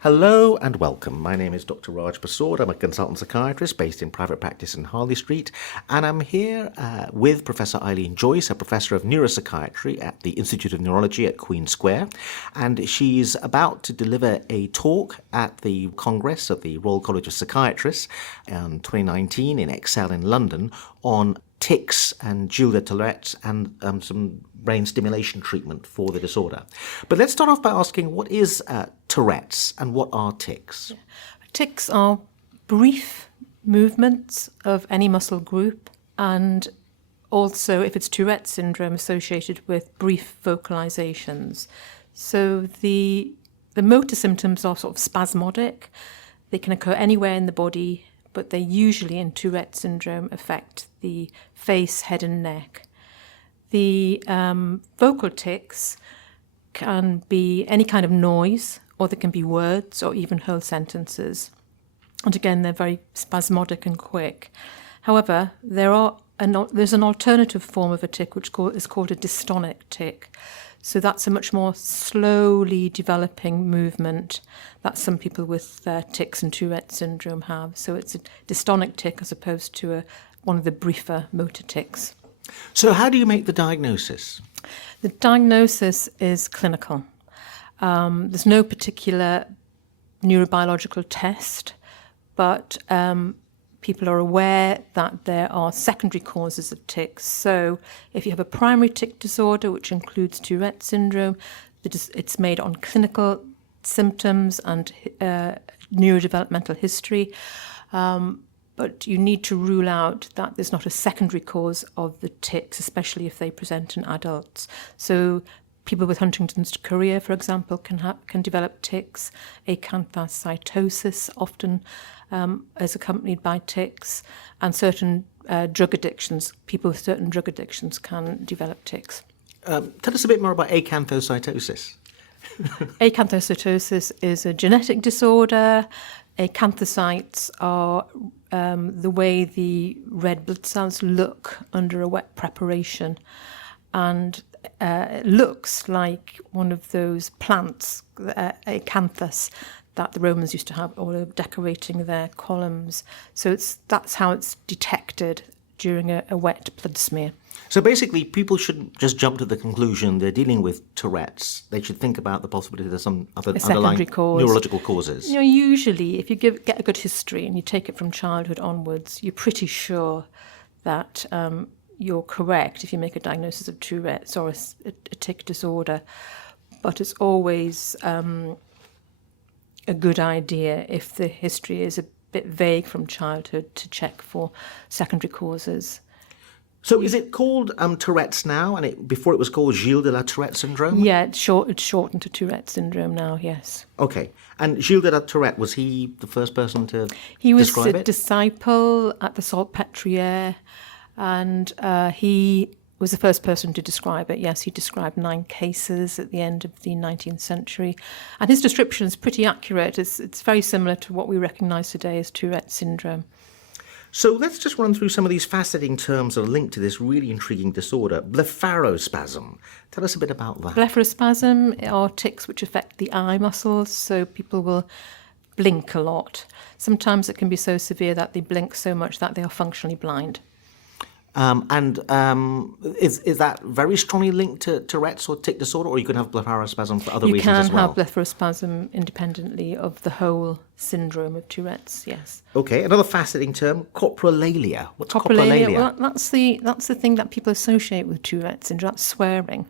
Hello and welcome. My name is Dr. Raj Persaud. I'm a consultant psychiatrist based in private practice in Harley Street, and I'm here with Professor Eileen Joyce, a Professor of Neuropsychiatry at the Institute of Neurology at Queen Square, and she's about to deliver a talk at the Congress of the Royal College of Psychiatrists in 2019 in Excel in London on tics and Tourette's and some brain stimulation treatment for the disorder. But let's start off by asking, what is Tourette's and what are tics? Tics are brief movements of any muscle group, and also, if it's Tourette's syndrome, associated with brief vocalizations. So the motor symptoms are sort of spasmodic. They can occur anywhere in the body, but they usually, in Tourette's syndrome, affect the face, head and neck. The vocal tics can be any kind of noise, or they can be words or even whole sentences. And again, they're very spasmodic and quick. However, there's an alternative form of a tic which is called a dystonic tic. So that's a much more slowly developing movement that some people with tics and Tourette's syndrome have. So it's a dystonic tic as opposed to one of the briefer motor tics. So how do you make the diagnosis? The diagnosis is clinical. There's no particular neurobiological test, but people are aware that there are secondary causes of tics. So if you have a primary tic disorder, which includes Tourette's syndrome, it's made on clinical symptoms and neurodevelopmental history. But you need to rule out that there's not a secondary cause of the tics, especially if they present in adults. So people with Huntington's chorea, for example, can develop tics. Acanthocytosis often is accompanied by tics, and certain drug addictions. People with certain drug addictions can develop tics. Tell us a bit more about acanthocytosis. Acanthocytosis is a genetic disorder. Acanthocytes are the way the red blood cells look under a wet preparation, and it looks like one of those plants, acanthus, that the Romans used to have all decorating their columns. So that's how it's detected during a wet blood smear. So basically, people shouldn't just jump to the conclusion they're dealing with Tourette's. They should think about the possibility that there's some other underlying neurological causes. Usually, if you get a good history and you take it from childhood onwards, you're pretty sure that you're correct if you make a diagnosis of Tourette's or a tic disorder. But it's always a good idea, if the history is a bit vague from childhood, to check for secondary causes. So is it called Tourette's now, and before it was called Gilles de la Tourette syndrome? Yeah, it's shortened to Tourette's syndrome now, yes. Okay. And Gilles de la Tourette, was he the first person to describe it? He was a disciple at the Salpêtrière, and he was the first person to describe it. Yes, he described 9 cases at the end of the 19th century. And his description is pretty accurate. It's very similar to what we recognise today as Tourette's syndrome. So let's just run through some of these fascinating terms that are linked to this really intriguing disorder. Blepharospasm. Tell us a bit about that. Blepharospasm are tics which affect the eye muscles, so people will blink a lot. Sometimes it can be so severe that they blink so much that they are functionally blind. Is that very strongly linked to Tourette's or tic disorder, or you can have blepharospasm for other reasons as well? You can have blepharospasm independently of the whole syndrome of Tourette's, yes. Okay, another fascinating term, Corporal Aelia. What's Corporal Aelia? Well, that's the thing that people associate with Tourette's syndrome, that's swearing.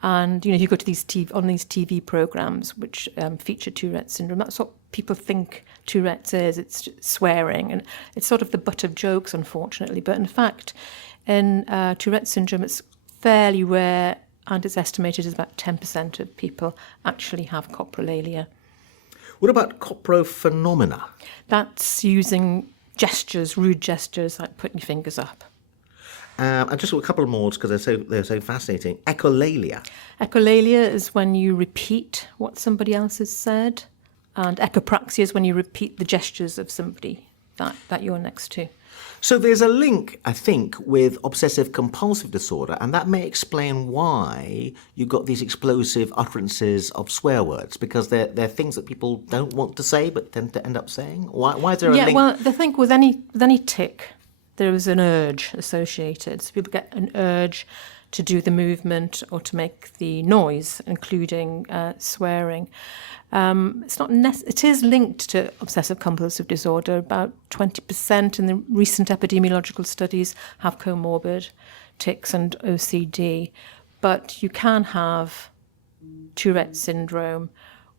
And, you go to these TV programs which feature Tourette's syndrome, that's what people think Tourette's is. It's swearing, and it's sort of the butt of jokes, unfortunately. But in fact, in Tourette's syndrome, it's fairly rare, and it's estimated as about 10% of people actually have Corporal Aelia. What about coprophenomena? That's using gestures, rude gestures, like putting your fingers up. And just a couple more, because they're so fascinating. Echolalia. Echolalia is when you repeat what somebody else has said, and echopraxia is when you repeat the gestures of somebody. that you're next to. So there's a link, I think, with obsessive-compulsive disorder, and that may explain why you got these explosive utterances of swear words, because they're things that people don't want to say but tend to end up saying. Why is there a link? Yeah, well, I think with any tic, there is an urge associated. So people get an urge to do the movement or to make the noise, including swearing. It is linked to obsessive-compulsive disorder. About 20% in the recent epidemiological studies have comorbid tics and OCD. But you can have Tourette's syndrome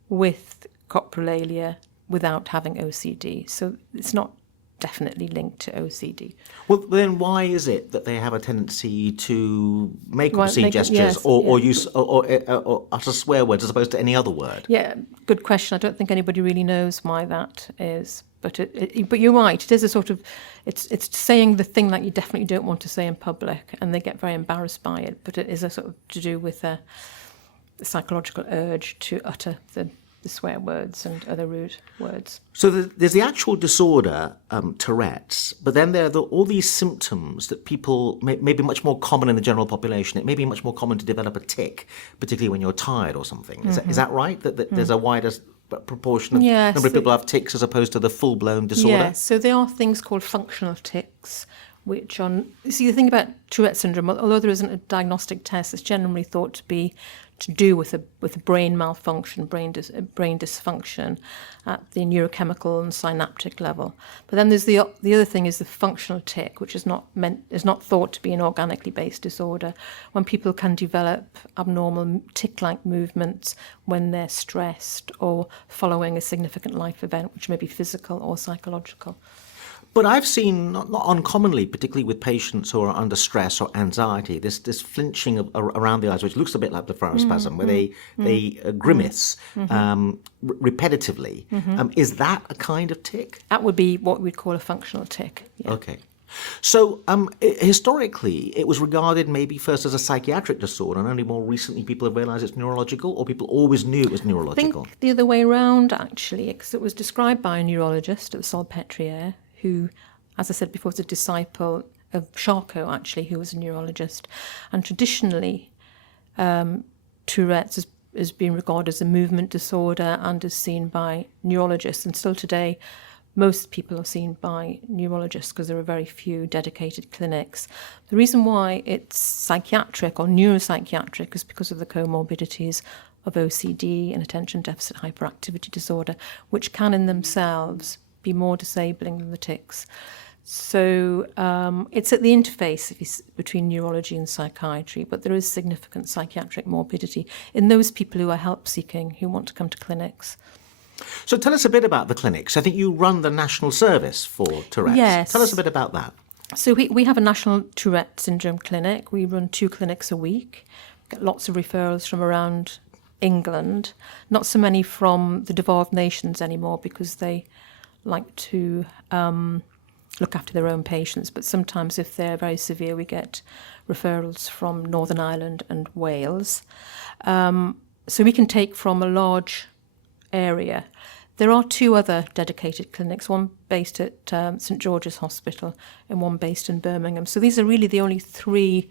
with Corporal Aelia without having OCD. So it's not definitely linked to OCD. Well, then why is it that they have a tendency to make obscene gestures yes, or use or utter swear words as opposed to any other word? Yeah, good question. I don't think anybody really knows why that is. But but you're right. It is a sort of it's saying the thing that you definitely don't want to say in public, and they get very embarrassed by it. But it is a sort of to do with the psychological urge to utter the swear words and other rude words. So there's the actual disorder, Tourette's, but then there are all these symptoms that people may be much more common in the general population. It may be much more common to develop a tic, particularly when you're tired or something. Is that right? That there's a wider proportion of number of people who have tics as opposed to the full-blown disorder? Yes, so there are things called functional tics, which see, the thing about Tourette's syndrome, although there isn't a diagnostic test, it's generally thought to be to do with a brain malfunction, brain dysfunction at the neurochemical and synaptic level. But then there's the other thing is the functional tic, which is not thought to be an organically based disorder, when people can develop abnormal tic-like movements when they're stressed or following a significant life event, which may be physical or psychological. But I've seen, not uncommonly, particularly with patients who are under stress or anxiety, this flinching around the eyes, which looks a bit like Blepharospasm, where they grimace repetitively. Is that a kind of tic? That would be what we'd call a functional tic. Yeah. Okay. So historically, it was regarded maybe first as a psychiatric disorder, and only more recently people have realised it's neurological, or people always knew it was neurological? I think the other way around, actually, because it was described by a neurologist at the Salpêtrière, who, as I said before, was a disciple of Charcot, actually, who was a neurologist. And traditionally, Tourette's has been regarded as a movement disorder and is seen by neurologists. And still today, most people are seen by neurologists because there are very few dedicated clinics. The reason why it's psychiatric or neuropsychiatric is because of the comorbidities of OCD and attention deficit hyperactivity disorder, which can in themselves be more disabling than the tics. So it's at the interface between neurology and psychiatry, but there is significant psychiatric morbidity in those people who are help-seeking, who want to come to clinics. So tell us a bit about the clinics. I think you run the National Service for Tourette's. Yes. Tell us a bit about that. So we have a national Tourette syndrome clinic. We run 2 clinics a week. We get lots of referrals from around England, not so many from the devolved nations anymore because they like to look after their own patients, but sometimes if they're very severe we get referrals from Northern Ireland and Wales. So we can take from a large area. There are 2 other dedicated clinics, one based at St George's Hospital and one based in Birmingham. So these are really the only 3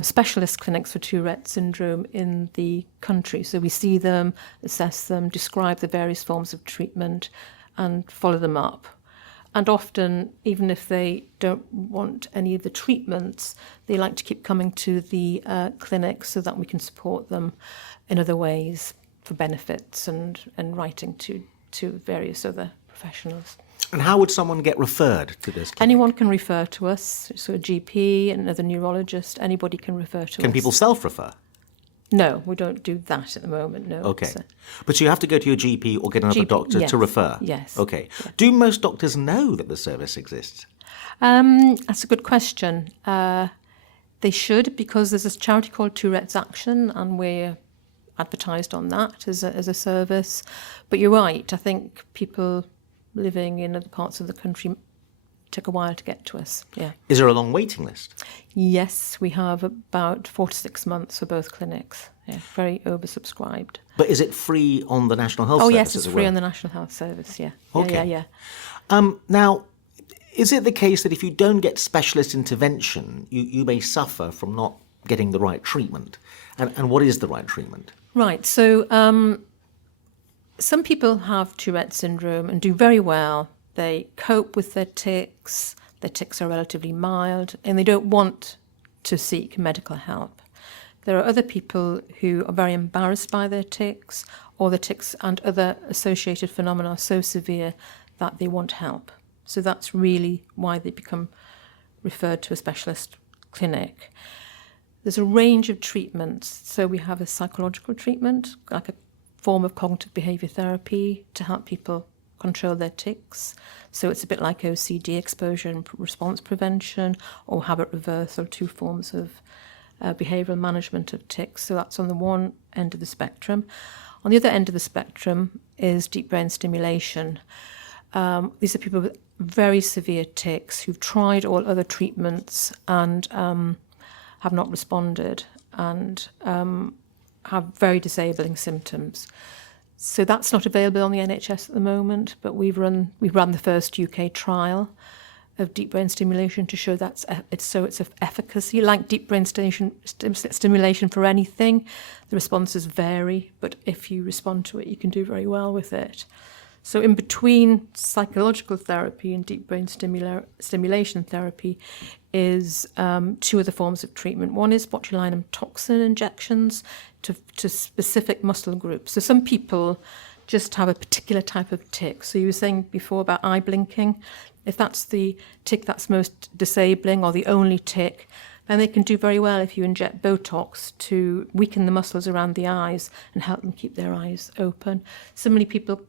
specialist clinics for Tourette syndrome in the country. So we see them, assess them, describe the various forms of treatment and follow them up. And often, even if they don't want any of the treatments, they like to keep coming to the clinic so that we can support them in other ways for benefits and writing to various other professionals. And how would someone get referred to this clinic? Anyone can refer to us, so a GP, another neurologist, anybody can refer to us. Can people self-refer? No, we don't do that at the moment, no. Okay. But you have to go to your GP or get another doctor to refer? Yes. Okay. Yeah. Do most doctors know that the service exists? That's a good question. They should, because there's a charity called Tourette's Action and we're advertised on that as a service. But you're right, I think people living in other parts of the country took a while to get to us. Yeah. Is there a long waiting list? Yes, we have about 4 to 6 months for both clinics. Yeah, very oversubscribed. But is it free on the National Health Service? Oh yes, it's free on the National Health Service. Yeah. Okay. Yeah. Now, Is it the case that if you don't get specialist intervention, you may suffer from not getting the right treatment? And what is the right treatment? Right. So some people have Tourette's syndrome and do very well. They cope with their tics. Their tics are relatively mild, and they don't want to seek medical help. There are other people who are very embarrassed by their tics, or the tics and other associated phenomena are so severe that they want help. So that's really why they become referred to a specialist clinic. There's a range of treatments. So we have a psychological treatment, like a form of cognitive behaviour therapy to help people control their tics. So it's a bit like OCD, exposure and response prevention, or habit reversal, two forms of behavioural management of tics. So that's on the one end of the spectrum. On the other end of the spectrum is deep brain stimulation. These are people with very severe tics who've tried all other treatments and have not responded and have very disabling symptoms. So that's not available on the NHS at the moment, but we've run the first UK trial of deep brain stimulation to show that it's of efficacy. Like deep brain stimulation for anything, the responses vary, but if you respond to it, you can do very well with it. So in between psychological therapy and deep brain stimulation therapy is two other forms of treatment. One is botulinum toxin injections to specific muscle groups. So some people just have a particular type of tic. So you were saying before about eye blinking. If that's the tic that's most disabling or the only tic, then they can do very well if you inject Botox to weaken the muscles around the eyes and help them keep their eyes open. Some people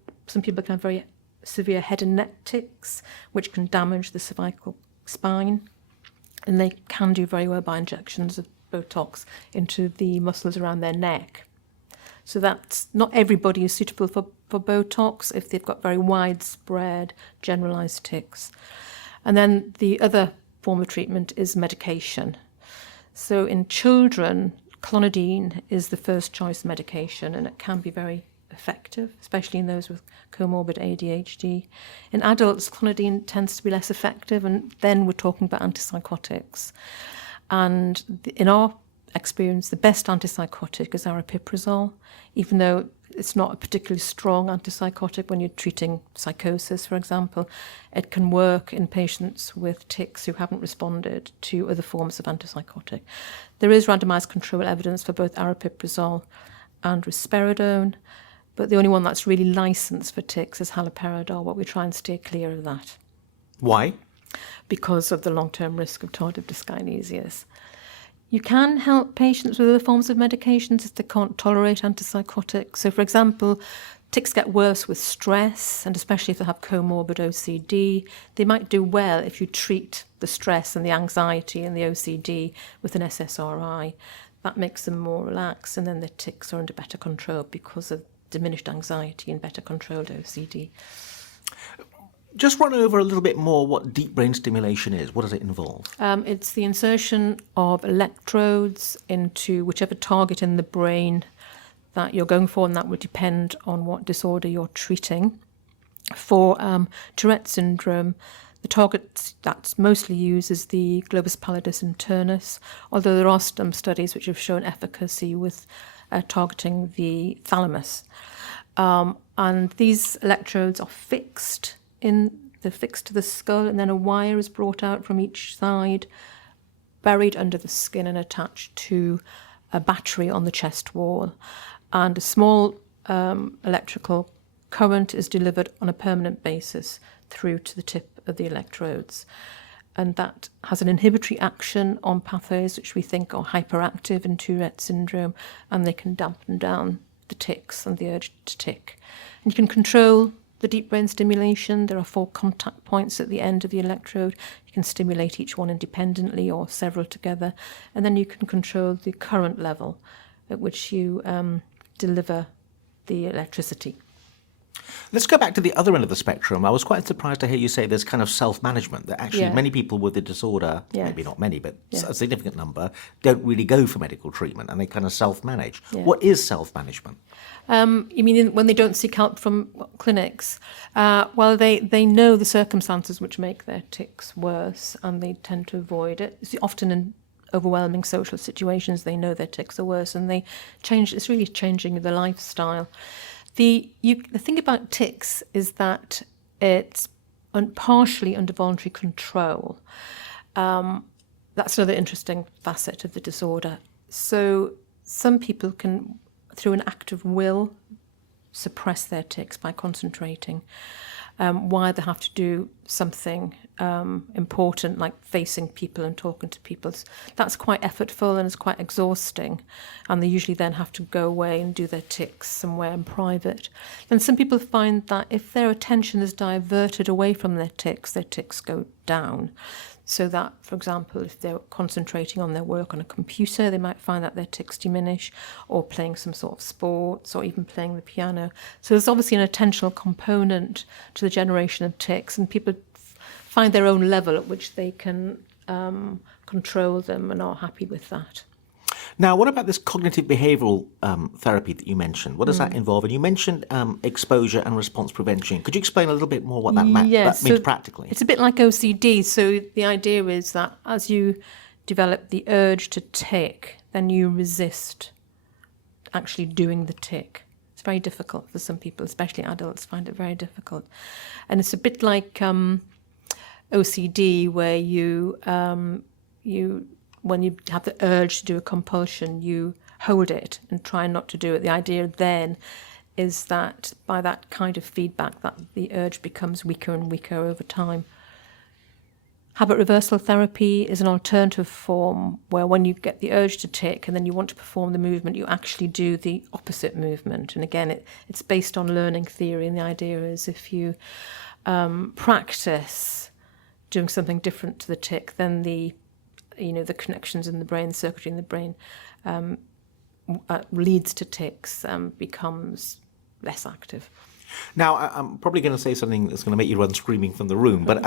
can have very severe head and neck tics, which can damage the cervical spine, and they can do very well by injections of Botox into the muscles around their neck. So that's not everybody is suitable for Botox if they've got very widespread generalized tics. And then the other form of treatment is medication. So in children, clonidine is the first choice medication, and it can be very effective, especially in those with comorbid ADHD. In adults, clonidine tends to be less effective, and then we're talking about antipsychotics. And in our experience, the best antipsychotic is aripiprazole, even though it's not a particularly strong antipsychotic when you're treating psychosis, for example. It can work in patients with tics who haven't responded to other forms of antipsychotic. There is randomized control evidence for both aripiprazole and risperidone, but the only one that's really licensed for tics is haloperidol, but we try and steer clear of that. Why? Because of the long-term risk of tardive dyskinesias. You can help patients with other forms of medications if they can't tolerate antipsychotics. So, for example, tics get worse with stress, and especially if they have comorbid OCD. They might do well if you treat the stress and the anxiety and the OCD with an SSRI. That makes them more relaxed, and then the tics are under better control because of diminished anxiety and better controlled OCD. Just run over a little bit more what deep brain stimulation is. What does it involve? It's the insertion of electrodes into whichever target in the brain that you're going for, and that would depend on what disorder you're treating. For Tourette's syndrome, the target that's mostly used is the globus pallidus internus, although there are some studies which have shown efficacy with targeting the thalamus. And these electrodes are fixed to the skull, and then a wire is brought out from each side, buried under the skin and attached to a battery on the chest wall. And a small electrical current is delivered on a permanent basis through to the tip of the electrodes. And that has an inhibitory action on pathways which we think are hyperactive in Tourette's syndrome, and they can dampen down the tics and the urge to tic. And you can control the deep brain stimulation. There are 4 contact points at the end of the electrode. You can stimulate each one independently or several together, and then you can control the current level at which you deliver the electricity. Let's go back to the other end of the spectrum. I was quite surprised to hear you say there's kind of self-management, that actually Yeah. many people with the disorder, Yes. maybe not many, but Yeah. a significant number, don't really go for medical treatment and they kind of self-manage. Yeah. What is self-management? You mean when they don't seek help from clinics? Well, they know the circumstances which make their tics worse, and they tend to avoid it. It's often in overwhelming social situations, they know their tics are worse, and they change. It's really changing the lifestyle. The thing about tics is that it's partially under voluntary control. That's another interesting facet of the disorder. So some people can, through an act of will, suppress their tics by concentrating, while they have to do something important like facing people and talking to people. That's quite effortful and it's quite exhausting, and they usually then have to go away and do their tics somewhere in private. Then some people find that if their attention is diverted away from their tics go down. So that, for example, if they're concentrating on their work on a computer, they might find that their tics diminish, or playing some sort of sports, or even playing the piano. So there's obviously an attentional component to the generation of tics, and people find their own level at which they can control them and are happy with that. Now, what about this cognitive behavioural therapy that you mentioned? What does that involve? And you mentioned exposure and response prevention. Could you explain a little bit more what that means practically? It's a bit like OCD. So the idea is that as you develop the urge to tic, then you resist actually doing the tic. It's very difficult for some people, especially adults find it very difficult. And it's a bit like OCD, where when you have the urge to do a compulsion, you hold it and try not to do it. The idea then is that by that kind of feedback, that the urge becomes weaker and weaker over time. Habit reversal therapy is an alternative form where when you get the urge to tic and then you want to perform the movement, you actually do the opposite movement. And again, it's based on learning theory, and the idea is if you practice doing something different to the tic, then the connections in the brain, the circuitry in the brain leads to tics, becomes less active. Now, I'm probably going to say something that's going to make you run screaming from the room, but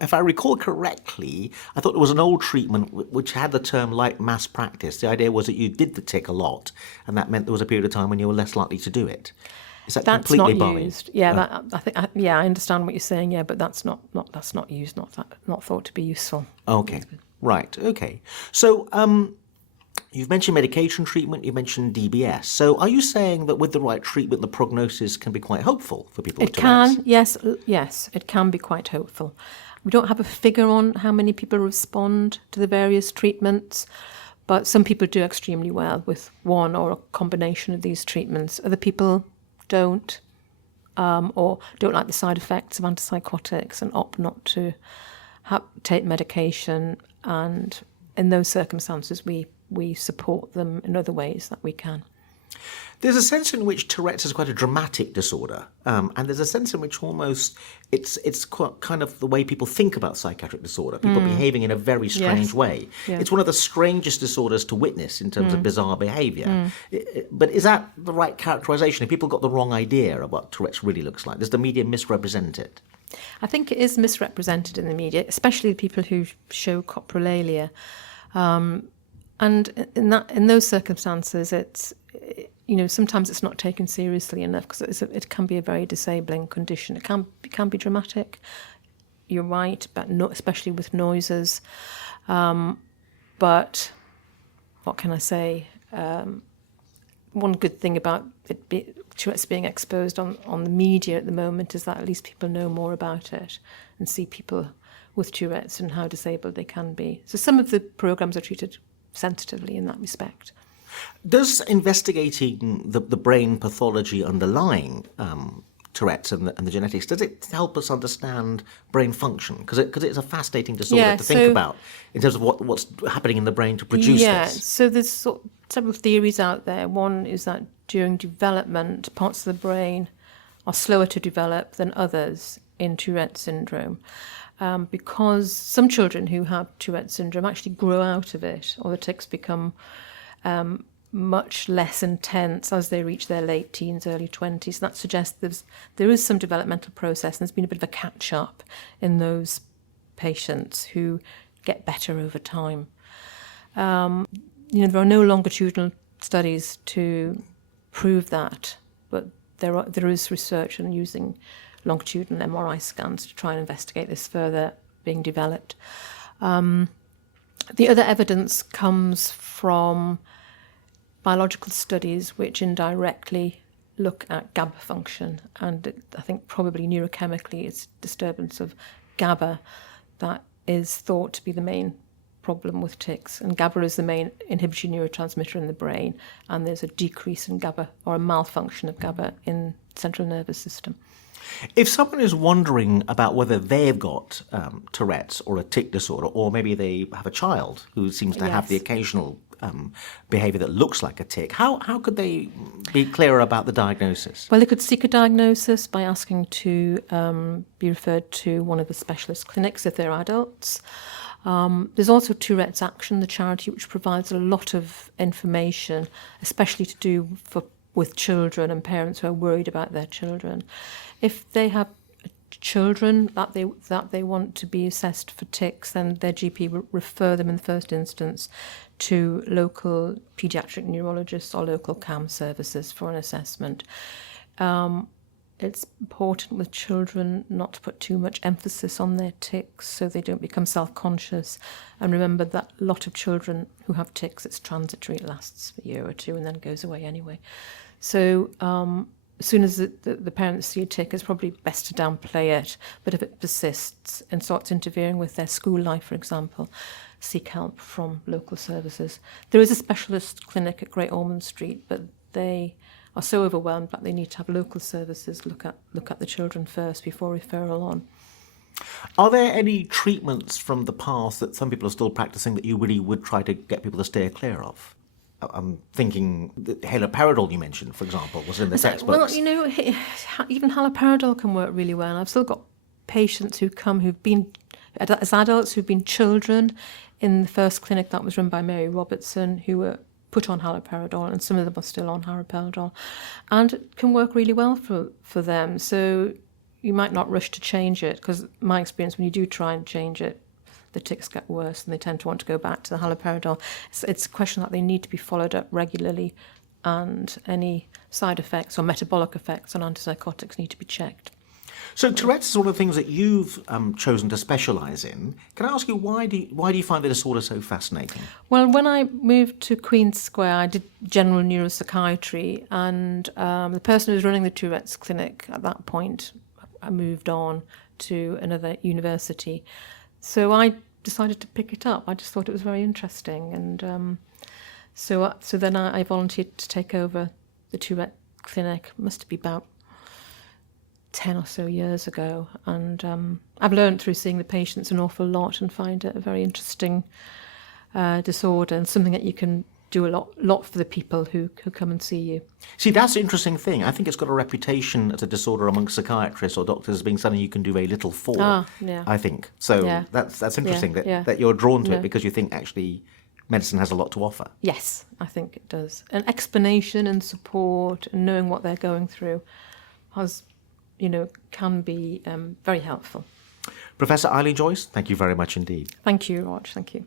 if I recall correctly, I thought there was an old treatment which had the term light mass practice. The idea was that you did the tic a lot, and that meant there was a period of time when you were less likely to do it. Is that That's completely not barred? used. Yeah, I understand what you're saying. Yeah, but that's not used. Not thought to be useful. Okay, right. Okay. So, you've mentioned medication treatment. You mentioned DBS. So, are you saying that with the right treatment, the prognosis can be quite hopeful for people with Tourette's? It can. Yes, it can be quite hopeful. We don't have a figure on how many people respond to the various treatments, but some people do extremely well with one or a combination of these treatments. Other people don't, or don't like the side effects of antipsychotics and opt not to take medication. And in those circumstances, we support them in other ways that we can. There's a sense in which Tourette's is quite a dramatic disorder, and there's a sense in which almost it's quite kind of the way people think about psychiatric disorder, people behaving in a very strange way. Yeah. It's one of the strangest disorders to witness in terms of bizarre behaviour. But is that the right characterisation? Have people got the wrong idea of what Tourette's really looks like? Does the media misrepresent it? I think it is misrepresented in the media, especially the people who show Corporal Aelia. And in those circumstances, it's sometimes it's not taken seriously enough because it can be a very disabling condition. It can be dramatic. You're right, but especially with noises. But what can I say? One good thing about Tourette's being exposed on the media at the moment is that at least people know more about it and see people with Tourette's and how disabled they can be. So some of the programmes are treated sensitively in that respect. Does investigating the brain pathology underlying Tourette's and the genetics, does it help us understand brain function? Because it's a fascinating disorder to think about in terms of what's happening in the brain to produce this. Yeah, so there's several theories out there. One is that during development, parts of the brain are slower to develop than others in Tourette's syndrome. Because some children who have Tourette's syndrome actually grow out of it, or the tics become much less intense as they reach their late teens, early 20s. That suggests there is some developmental process, and there's been a bit of a catch-up in those patients who get better over time. There are no longitudinal studies to prove that, but there is research on using longitudinal MRI scans to try and investigate this further being developed. The other evidence comes from biological studies which indirectly look at GABA function, and I think probably neurochemically it's disturbance of GABA that is thought to be the main problem with tics. And GABA is the main inhibitory neurotransmitter in the brain, and there's a decrease in GABA or a malfunction of GABA in the central nervous system. If someone is wondering about whether they've got Tourette's or a tic disorder, or maybe they have a child who seems to have the occasional behaviour that looks like a tic, how could they be clearer about the diagnosis? Well, they could seek a diagnosis by asking to be referred to one of the specialist clinics if they're adults. There's also Tourette's Action, the charity, which provides a lot of information, especially to do with children and parents who are worried about their children. If they have children that they want to be assessed for tics, then their GP will refer them in the first instance to local paediatric neurologists or local CAM services for an assessment. It's important with children not to put too much emphasis on their tics so they don't become self-conscious. And remember that a lot of children who have tics, it's transitory, it lasts a year or two and then goes away anyway. So as soon as the parents see a tic, it's probably best to downplay it. But if it persists and starts interfering with their school life, for example, seek help from local services. There is a specialist clinic at Great Ormond Street, but they are so overwhelmed that they need to have local services look at the children first before referral on. Are there any treatments from the past that some people are still practicing that you really would try to get people to steer clear of? I'm thinking the haloperidol you mentioned, for example, was in the textbooks. Well, even haloperidol can work really well. I've still got patients who come who've been, as adults, who've been children in the first clinic that was run by Mary Robertson, who were put on haloperidol, and some of them are still on haloperidol, and it can work really well for them. So you might not rush to change it, because my experience, when you do try and change it, the tics get worse and they tend to want to go back to the haloperidol. It's a question that they need to be followed up regularly, and any side effects or metabolic effects on antipsychotics need to be checked. So Tourette's is one of the things that you've chosen to specialise in. Can I ask you, why do you find the disorder so fascinating? Well, when I moved to Queen's Square, I did general neuropsychiatry, and the person who was running the Tourette's clinic at that point, I moved on to another university. So I decided to pick it up. I just thought it was very interesting, and so then I volunteered to take over the Tourette clinic. Must be about 10 or so years ago, and I've learned through seeing the patients an awful lot and find it a very interesting disorder, and something that you can do a lot for the people who come and see you. See, that's the interesting thing. I think it's got a reputation as a disorder amongst psychiatrists or doctors as being something you can do very little for, I think. So that's interesting that you're drawn to it because you think actually medicine has a lot to offer. Yes, I think it does. And explanation and support and knowing what they're going through can be very helpful. Professor Eileen Joyce, thank you very much indeed. Thank you, Raj. Thank you.